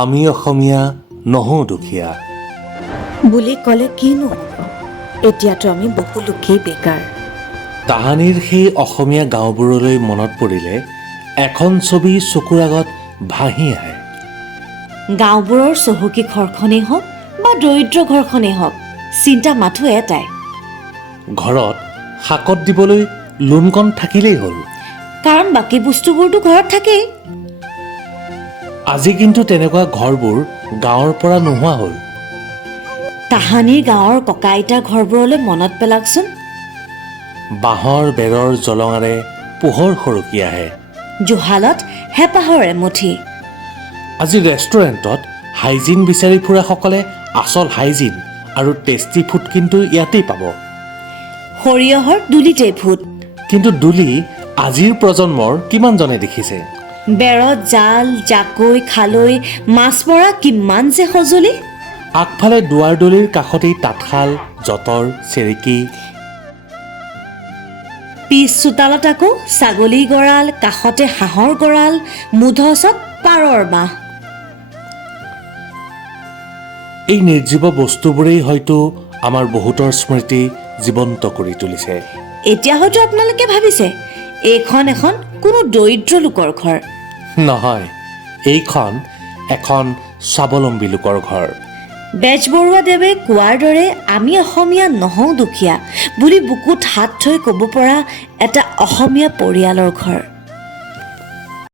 আমি অসমীয়া নহওঁ দুখীয়া বুলি ক'লে কিনো হ'ব? এতিয়াতো আমি বহু লোকেই বেকাৰ। তাহানিৰ সেই অসমীয়া গাঁওবোৰলৈ মনত পৰিলে এখন ছবি চকুৰ আগত ভাহি আহে। গাঁওবোৰৰ চহকী ঘৰখনেই হওক বা দৰিদ্ৰ ঘৰখনেই হওক, চিন্তা মাথো এটাই, ঘৰত শাকত দিবলৈ লোণকণ থাকিলেই হ'ল। কাৰণ বাকী বস্তুবোৰতো ঘৰত থাকেই। আজি কিন্তু তেনেকুৱা ঘৰবোৰ গাঁৱৰ পৰা নোহোৱা হ'ল। তাহানিৰ গাঁৱৰ ককা আইতাৰ ঘৰবোৰলৈ মনত পেলাওকচোন। বাঁহৰ বেৰৰ জলঙাৰে পোহৰ সৰকি আহে। জুহালত হেঁপাহৰ এমুঠি। আজি ৰেষ্টুৰেণ্টত হাইজিন বিচাৰি ফুৰাসকলে আচল হাইজিন আৰু টেষ্টি ফুড কিন্তু ইয়াতেই পাব। সৰিয়হৰ দুলিতেই ভূত। কিন্তু দুলি আজিৰ প্ৰজন্মৰ কিমানজনে দেখিছে? বেৰত জাল, জাকৈ, খালৈ, মাছ মৰা কিমান যে সঁজুলি। আগফালে দুৱাৰদলিৰ কাষতেই তাঁতশাল, যঁতৰ, চেৰেকী। পিছ চোতালত আকৌ ছাগলী গঁৰাল, কাষতে হাঁহৰ গঁৰাল, মূধচত পাৰৰ বাঁহ। এই নিৰ্জীৱ বস্তুবোৰেই হয়তো আমাৰ বহুতৰ স্মৃতি জীৱন্ত কৰি তুলিছে। এতিয়া হয়তো আপোনালোকে ভাবিছে এইখন এখন কোনো দৰিদ্ৰ লোকৰ ঘৰ। নহয়, এইখন এখন স্বাৱলম্বী লোকৰ ঘৰ। বেজবৰুৱাদেৱে কোৱাৰ দৰে আমি অসমীয়া নহওঁ দুখীয়া বুলি বুকুত হাত থৈ ক'ব পৰা এটা অসমীয়া পৰিয়ালৰ ঘৰ।